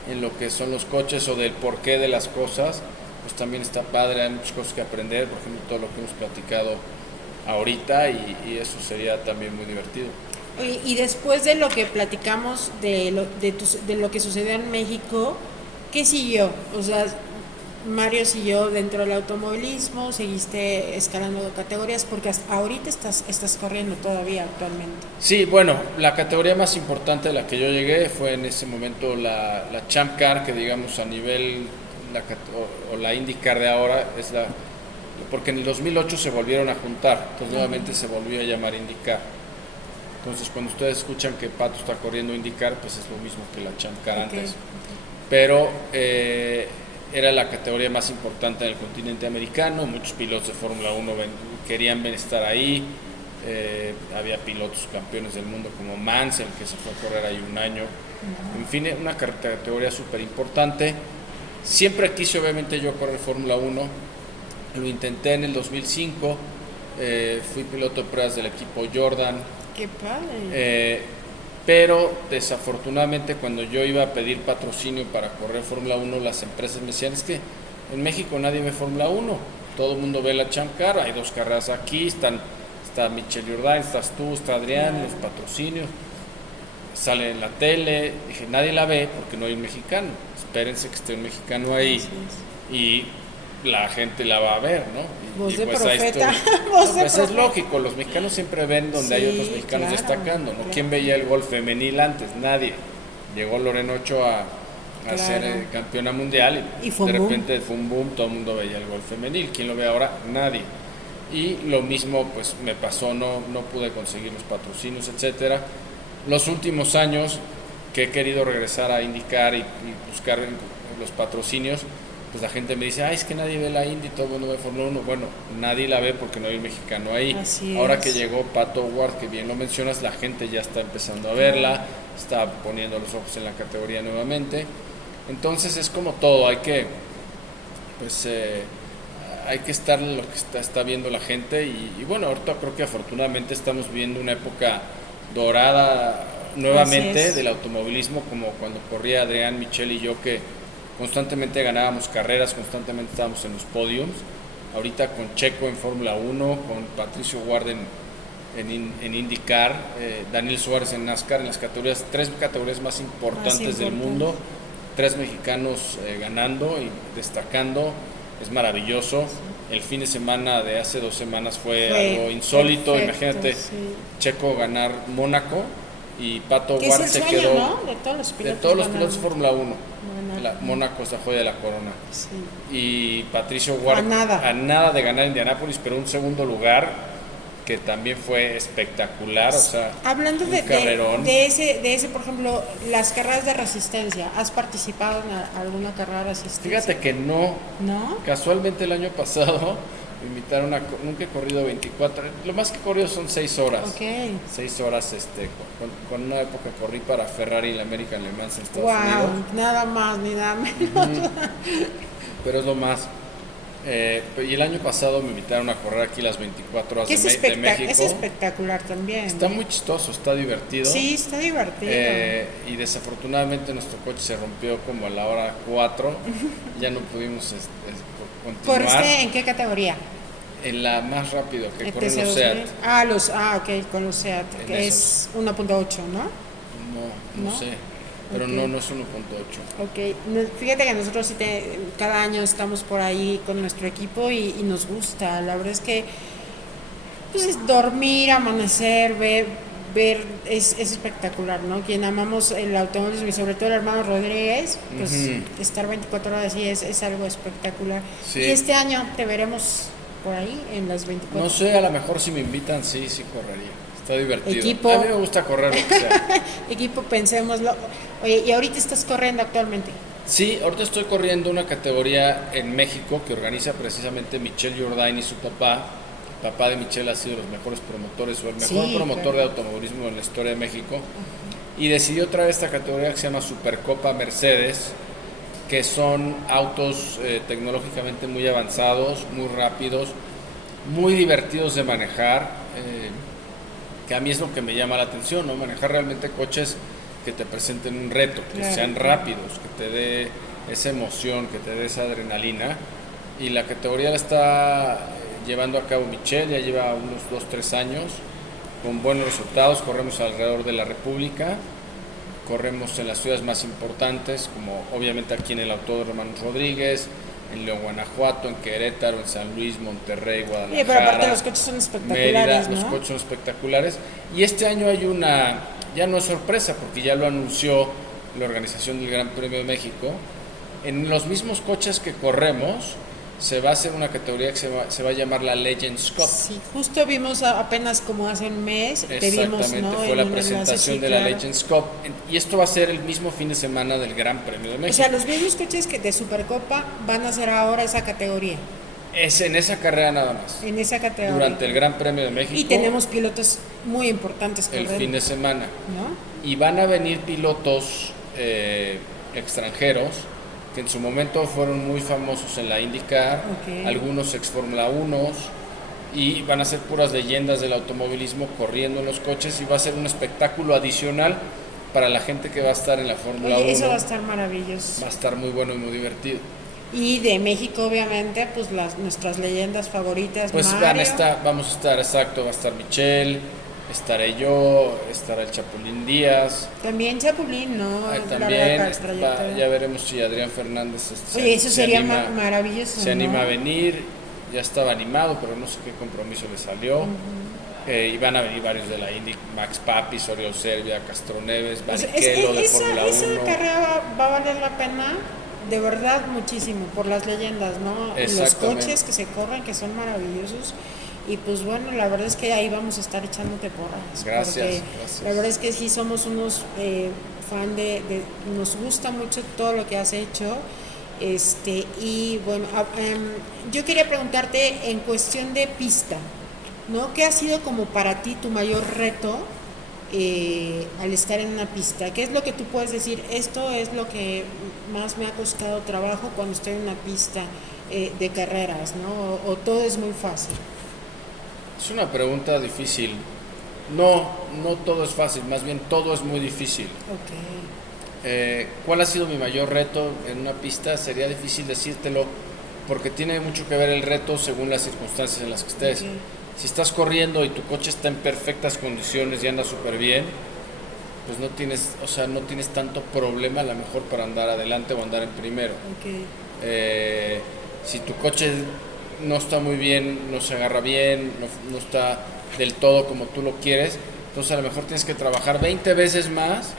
en lo que son los coches o del porqué de las cosas, pues también está padre, hay muchas cosas que aprender, por ejemplo, todo lo que hemos platicado ahorita, y eso sería también muy divertido. Y después de lo que platicamos de lo que sucedió en México, ¿qué siguió? O sea, Mario siguió dentro del automovilismo, seguiste escalando categorías, porque hasta ahorita estás corriendo todavía actualmente. Sí, bueno, la categoría más importante de la que yo llegué fue en ese momento la Champ Car, que digamos a nivel, o la IndyCar de ahora, porque en el 2008 se volvieron a juntar, entonces nuevamente se volvió a llamar IndyCar. Entonces cuando ustedes escuchan que Pato está corriendo IndyCar, pues es lo mismo que la Champ Car antes. Pero era la categoría más importante en el continente americano, muchos pilotos de Fórmula 1 querían estar ahí, había pilotos campeones del mundo como Mansell, que se fue a correr ahí un año, en fin, una categoría súper importante. Siempre quise obviamente yo correr Fórmula 1, lo intenté en el 2005, fui piloto de pruebas del equipo Jordan. ¡Qué padre! Pero desafortunadamente cuando yo iba a pedir patrocinio para correr Fórmula 1, las empresas me decían, es que en México nadie ve Fórmula 1, todo el mundo ve la Champ Car, hay 2 carreras aquí, está Michel Jourdain, estás tú, está Adrián, los patrocinios, sale en la tele, dije, nadie la ve porque no hay un mexicano, espérense que esté un mexicano ahí y la gente la va a ver, ¿no? Voz de pues profeta. Pues es lógico, los mexicanos siempre ven donde hay otros mexicanos destacando, ¿no? Claro. ¿Quién veía el golf femenil antes? Nadie. Llegó Lorena Ochoa a ser campeona mundial y de repente fue un boom, todo el mundo veía el golf femenil. ¿Quién lo ve ahora? Nadie. Y lo mismo pues me pasó, no pude conseguir los patrocinios, etcétera. Los últimos años que he querido regresar a IndyCar y buscar los patrocinios, pues la gente me dice, es que nadie ve la Indy, todo el mundo ve Fórmula 1. Bueno, nadie la ve porque no hay un mexicano ahí. Ahora que llegó Pato Ward, que bien lo mencionas, la gente ya está empezando a verla, está poniendo los ojos en la categoría nuevamente. Entonces es como todo, hay que estar en lo que está viendo la gente y bueno, ahorita creo que afortunadamente estamos viviendo una época dorada nuevamente del automovilismo, como cuando corría Adrián, Michel y yo, que constantemente ganábamos carreras, constantemente estábamos en los podiums. Ahorita con Checo en Fórmula 1, con Patricio Ward en IndyCar, Daniel Suárez en NASCAR, en las 3 categorías más importantes del mundo, 3 mexicanos ganando y destacando, es maravilloso. El fin de semana de hace 2 semanas fue algo insólito, imagínate, Checo ganar Mónaco y Pato Ward se quedó, ¿no? de todos los pilotos de Fórmula 1. Mónaco es la joya de la corona. Y Patricio Ward a nada de ganar Indianápolis, pero un segundo lugar que también fue espectacular, o sea, hablando de ese, por ejemplo, las carreras de resistencia, ¿has participado en alguna carrera de resistencia? Fíjate que no. Casualmente el año pasado me invitaron nunca he corrido 24, lo más que he corrido son 6 horas. 6 horas, con una época corrí para Ferrari en la American Le Mans en Estados Unidos. Nada más ni nada menos. Pero es lo más. Y el año pasado me invitaron a correr aquí las 24 horas de México. Es espectacular también. Está muy chistoso, está divertido. Sí, está divertido. Y desafortunadamente nuestro coche se rompió como a la hora 4. Ya no pudimos continuar. ¿Corriste en qué categoría? En la más rápido, que corren los SEAT. Con los SEAT, que es 1.8, ¿no? No sé. Pero no es 1.8. Fíjate que nosotros cada año estamos por ahí con nuestro equipo y nos gusta. La verdad es que pues, dormir, amanecer, ver es espectacular, ¿no? Quien amamos el automovilismo y sobre todo el hermano Rodríguez, pues estar 24 horas así es algo espectacular. Sí. Y este año te veremos por ahí en las 24. No sé, a lo mejor si me invitan, sí correría. Está divertido. Equipo. A mí me gusta correr lo que sea. Equipo, pensémoslo. Oye, ¿y ahorita estás corriendo actualmente? Sí, ahorita estoy corriendo una categoría en México que organiza precisamente Michel Jourdain y su papá. El papá de Michel ha sido de los mejores promotores o el mejor promotor de automovilismo en la historia de México. Y decidió traer esta categoría que se llama Supercopa Mercedes, que son autos tecnológicamente muy avanzados, muy rápidos, muy divertidos de manejar, que a mí es lo que me llama la atención, ¿no? Manejar realmente coches que te presenten un reto, que sean rápidos, que te dé esa emoción, que te dé esa adrenalina. Y la categoría la está llevando a cabo Michelle, ya lleva unos 2-3 años, con buenos resultados. Corremos alrededor de la República, corremos en las ciudades más importantes, como obviamente aquí en el Autódromo Hermanos Rodríguez, en León, Guanajuato, en Querétaro, en San Luis, Monterrey, Guadalajara. Pero aparte los coches son espectaculares, Mérida, ¿no? Los coches son espectaculares. Y este año hay ya no es sorpresa, porque ya lo anunció la organización del Gran Premio de México. En los mismos coches que corremos, se va a hacer una categoría que se va a llamar la Legends Cup. Sí, justo vimos apenas como hace un mes, te vimos, Exactamente, ¿no? fue la presentación de la Legends Cup. Y esto va a ser el mismo fin de semana del Gran Premio de México. O sea, los mismos coches que de Supercopa van a hacer ahora esa categoría. Es en esa carrera nada más. En esa categoría. Durante el Gran Premio de México. Y tenemos pilotos muy importantes el fin de semana. ¿No? Y van a venir pilotos extranjeros que en su momento fueron muy famosos en la IndyCar, algunos ex Fórmula 1, y van a ser puras leyendas del automovilismo corriendo en los coches, y va a ser un espectáculo adicional para la gente que va a estar en la Fórmula 1. Eso va a estar maravilloso. Va a estar muy bueno y muy divertido. Y de México, obviamente, pues nuestras leyendas favoritas. Pues vamos a estar, exacto, va a estar Michelle, estaré yo, estará el Chapulín Díaz. También Chapulín, ¿no? También, ya veremos si Adrián Fernández Oye, eso sería maravilloso. Se anima a venir, ya estaba animado, pero no sé qué compromiso le salió. Y van a venir varios de la Indy, Max Papis, Oriol Serbia, Castroneves, Barrichello de Fórmula 1. Esa carrera va a valer la pena, de verdad, muchísimo, por las leyendas, ¿no? Los coches que se corren, que son maravillosos. Y pues bueno, la verdad es que ahí vamos a estar echándote porras. Gracias. La verdad es que sí somos unos fan nos gusta mucho todo lo que has hecho. Y bueno, yo quería preguntarte en cuestión de pista, ¿no? ¿Qué ha sido como para ti tu mayor reto al estar en una pista? ¿Qué es lo que tú puedes decir? Esto es lo que más me ha costado trabajo cuando estoy en una pista de carreras, ¿no? O todo es muy fácil. Es una pregunta difícil. No todo es fácil, más bien todo es muy difícil. ¿Cuál ha sido mi mayor reto en una pista? Sería difícil decírtelo, porque tiene mucho que ver el reto según las circunstancias en las que estés. Si estás corriendo y tu coche está en perfectas condiciones y anda súper bien, pues no tienes tanto problema a lo mejor para andar adelante o andar en primero. Si tu coche no está muy bien, no se agarra bien, no está del todo como tú lo quieres, entonces a lo mejor tienes que trabajar 20 veces más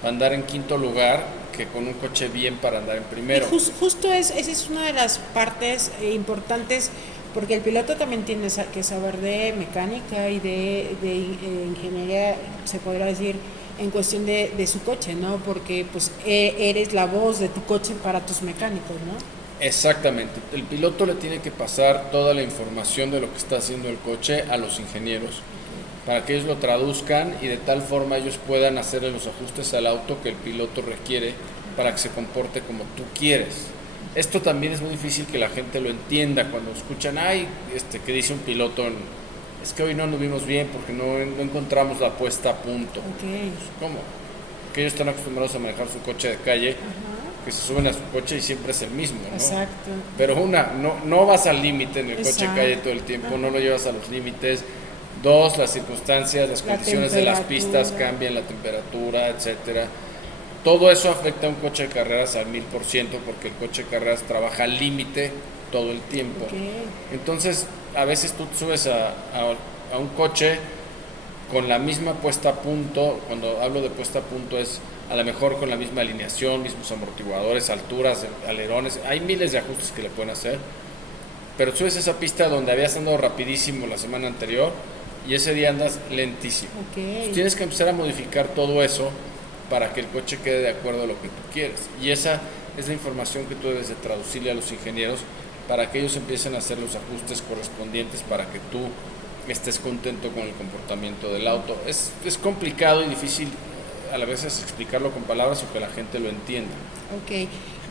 para andar en quinto lugar que con un coche bien para andar en primero. Y justo esa es una de las partes importantes, porque el piloto también tiene que saber de mecánica y de ingeniería, se podrá decir, en cuestión de su coche, ¿no? Porque pues eres la voz de tu coche para tus mecánicos, ¿no? Exactamente, el piloto le tiene que pasar toda la información de lo que está haciendo el coche a los ingenieros, para que ellos lo traduzcan y de tal forma ellos puedan hacerle los ajustes al auto que el piloto requiere para que se comporte como tú quieres. Esto también es muy difícil que la gente lo entienda cuando escuchan, que dice un piloto, es que hoy no anduvimos bien porque no encontramos la puesta a punto. ¿Cómo? Que ellos están acostumbrados a manejar su coche de calle, que se suben a su coche y siempre es el mismo, ¿no? Exacto. Pero no vas al límite en el coche de calle todo el tiempo, no lo llevas a los límites. Dos, las circunstancias, las condiciones de las pistas cambian, la temperatura, etcétera. Todo eso afecta a un coche de carreras al 1000%, porque el coche de carreras trabaja al límite todo el tiempo. Entonces, a veces tú subes a un coche con la misma puesta a punto. Cuando hablo de puesta a punto es a lo mejor con la misma alineación, mismos amortiguadores, alturas, alerones, hay miles de ajustes que le pueden hacer, pero subes esa pista donde habías andado rapidísimo la semana anterior y ese día andas lentísimo. Entonces, tienes que empezar a modificar todo eso para que el coche quede de acuerdo a lo que tú quieres, y esa es la información que tú debes de traducirle a los ingenieros para que ellos empiecen a hacer los ajustes correspondientes para que tú estés contento con el comportamiento del auto. Es complicado y difícil a la vez explicarlo con palabras o que la gente lo entienda.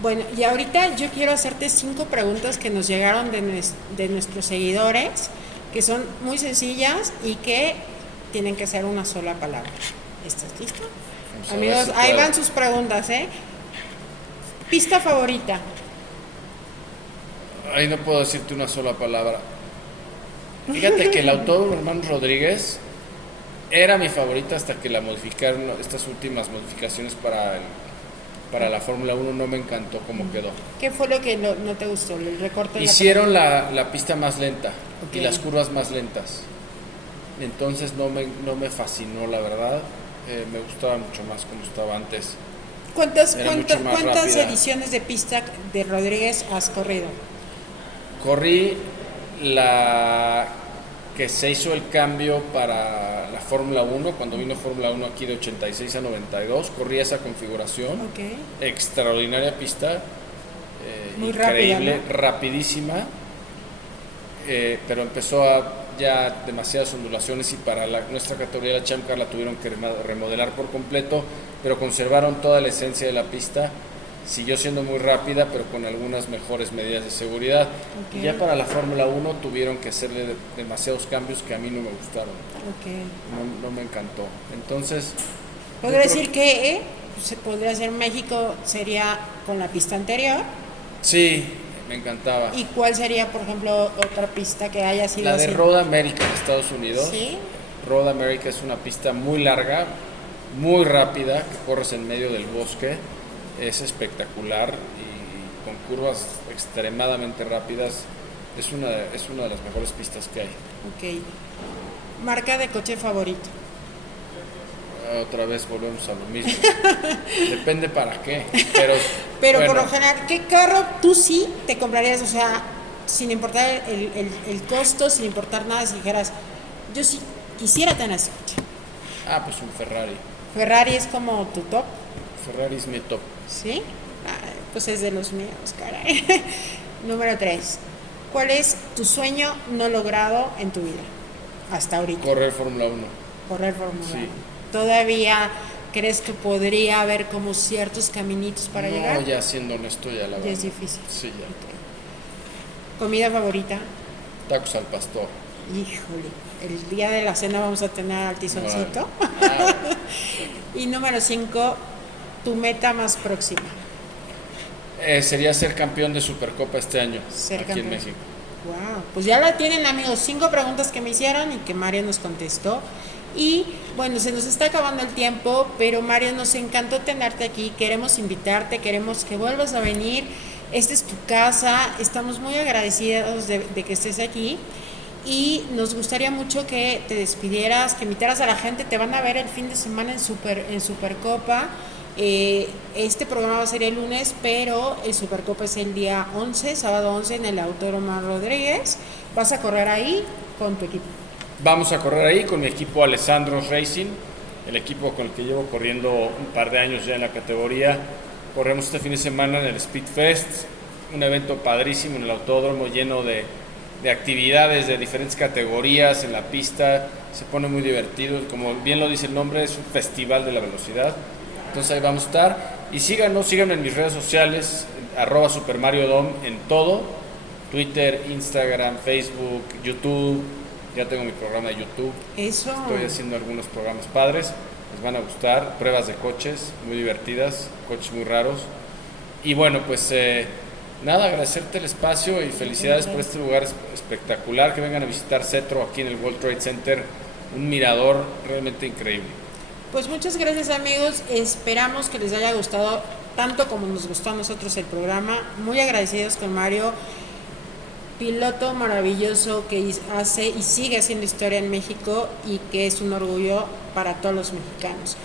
Bueno, y ahorita yo quiero hacerte 5 preguntas que nos llegaron de nuestros seguidores, que son muy sencillas y que tienen que ser una sola palabra. ¿Estás listo? Vamos a ver Amigos, si ahí puedo. van sus preguntas, ¿eh? Pista favorita. Ahí no puedo decirte una sola palabra. Fíjate que el Autódromo Hermanos Rodríguez era mi favorita hasta que la modificaron, estas últimas modificaciones para la Fórmula 1 no me encantó cómo quedó. ¿Qué fue lo que no te gustó? ¿El recorte de Hicieron la pista más lenta Ok. y las curvas más lentas. Entonces no me fascinó, la verdad. Me gustaba mucho más como estaba antes. ¿Cuántas, Era mucho más cuántas rápida. ediciones de pista de Rodríguez has corrido? Corrí la que se hizo el cambio para la Fórmula 1, cuando vino Fórmula 1 aquí de 86 a 92, corrí esa configuración, Ok. extraordinaria pista, Muy increíble, rápida, ¿no? rapidísima, pero empezó a ya demasiadas ondulaciones y para nuestra categoría la Champ Car la tuvieron que remodelar por completo, pero conservaron toda la esencia de la pista. Siguió siendo muy rápida, pero con algunas mejores medidas de seguridad. Ok. Y ya para la Fórmula 1 tuvieron que hacerle demasiados cambios que a mí no me gustaron. Ok. No me encantó. Entonces, Podría yo creo decir que se podría ser México sería con la pista anterior. sí, me encantaba. ¿Y cuál sería, por ejemplo, otra pista que haya sido La de así? Road America en Estados Unidos. Sí. Road America es una pista muy larga, muy rápida, que corres en medio del bosque. Es espectacular y con curvas extremadamente rápidas. Es una de las mejores pistas que hay. Ok. Marca de coche favorito. Otra vez volvemos a lo mismo. Depende para qué. Pero Por bueno, lo general, ¿qué carro tú sí te comprarías? O sea, sin importar el costo, sin importar nada, si dijeras, yo sí quisiera tener ese coche. pues un Ferrari. Ferrari es como tu top, Ferrari es mi top. ¿sí? Pues es de los míos, caray. Número 3. ¿Cuál es tu sueño no logrado en tu vida? Hasta ahorita. Correr Fórmula 1. Correr Fórmula Sí. 1. ¿Todavía crees que podría haber como ciertos caminitos para llegar? No, ya siendo honesto, ya la Ya verdad. es difícil. Sí, ya. Ok. ¿Comida favorita? Tacos al pastor. Híjole, el día de la cena vamos a tener al tizoncito. Ah, Y número 5, tu meta más próxima. sería ser campeón de Supercopa este año. Ser aquí campeón. en México. Wow, pues ya la tienen, amigos. 5 preguntas que me hicieron y que Mario nos contestó. Y bueno, se nos está acabando el tiempo, pero Mario, nos encantó tenerte aquí. Queremos invitarte, queremos que vuelvas a venir. Esta es tu casa. Estamos muy agradecidos de que estés aquí. Y nos gustaría mucho que te despidieras, que invitaras a la gente. Te van a ver el fin de semana en Supercopa. Este programa va a ser el lunes, pero el Supercopa es el día 11, sábado 11, en el Autódromo Rodríguez. Vas a correr ahí con tu equipo. Vamos a correr ahí con mi equipo Alessandro Racing, el equipo con el que llevo corriendo un par de años ya en la categoría. Corremos este fin de semana en el Speed Fest, un evento padrísimo en el autódromo, lleno de actividades de diferentes categorías en la pista. Se pone muy divertido, como bien lo dice el nombre, es un festival de la velocidad. Entonces ahí vamos a estar. Y síganos en mis redes sociales, @SuperMarioDom en todo: Twitter, Instagram, Facebook, YouTube. Ya tengo mi programa de YouTube. Eso. Estoy haciendo algunos programas padres, les van a gustar. Pruebas de coches muy divertidas, coches muy raros. Y bueno, pues nada, agradecerte el espacio y felicidades por este lugar espectacular. Que vengan a visitar Cetro aquí en el World Trade Center, un mirador realmente increíble. Pues muchas gracias, amigos. Esperamos que les haya gustado tanto como nos gustó a nosotros el programa. Muy agradecidos con Mario, piloto maravilloso que hace y sigue haciendo historia en México y que es un orgullo para todos los mexicanos.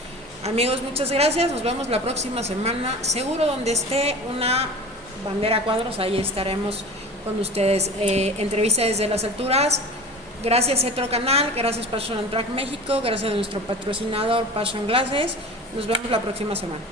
Amigos, muchas gracias. Nos vemos la próxima semana. Seguro donde esté una bandera a cuadros, ahí estaremos con ustedes. Entrevista desde las alturas. Gracias Cetro Canal, gracias Passion and Track México, gracias a nuestro patrocinador Passion Glasses. Nos vemos la próxima semana.